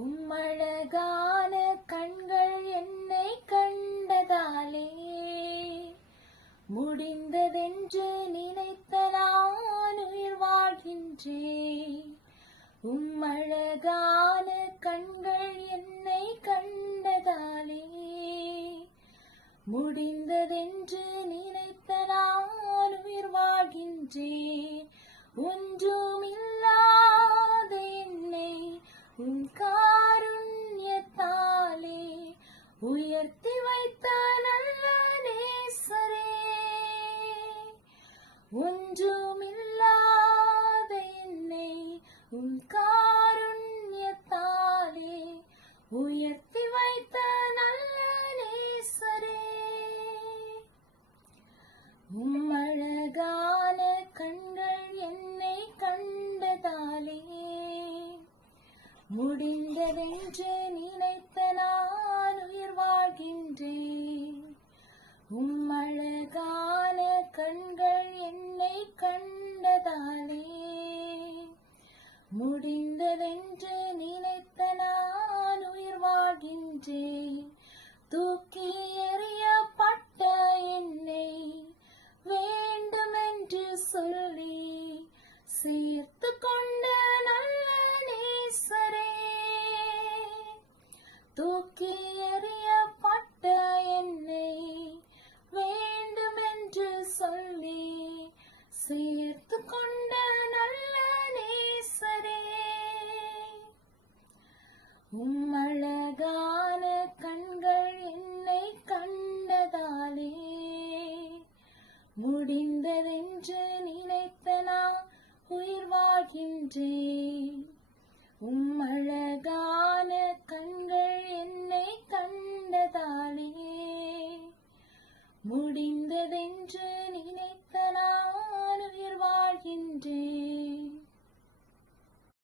உம்மழகான கண்கள் என்னை கண்டதாலே முடிந்ததென்று நினைத்த நான் உயிர் வாழ்கின்றேன். உம்மழகான கண்கள் என்னை கண்டதாலே முடிந்ததென்று நினைத்த நான் உயிர் வாழ்கின்றேன். ஒன்றுமில்லாத என்னை உன் காருண்யத்தாலே உயர்த்தி வைத்த நல்ல நேசரே. ஒன்றுமில்லாத என்னை உன் காருண்யத்தாலே உயர்த்தி வைத்த நல்ல நேசரே. உம்மழகான கண்கள் என்னை கண்டதாலே முடிந்ததென்று நினைத்த நான் உயிர் வாழ்கின்றேன். உம்மழகான கண்கள் என்னை கண்டதாலே முடிந்ததென்று நினைத்த நான் உயிர் வாழ்கின்றேன். தூக்கி எறியப்பட்ட என்னை வேண்டுமென்று சொல்லி சேர்த்து கொண்ட நல்ல நேசரே. தூக்கி எறியப்பட்ட என்னை வேண்டுமென்று சொல்லி சேர்த்து கொண்ட நல்ல நேசரே. உம்மழகான கண்கள் என்னை கண்டதாலே முடிந்ததென்று நினைத்த நான் உயிர் வாழ்கின்றேன். உம்மழகான கண்கள் என்னை கண்டதாலே முடிந்த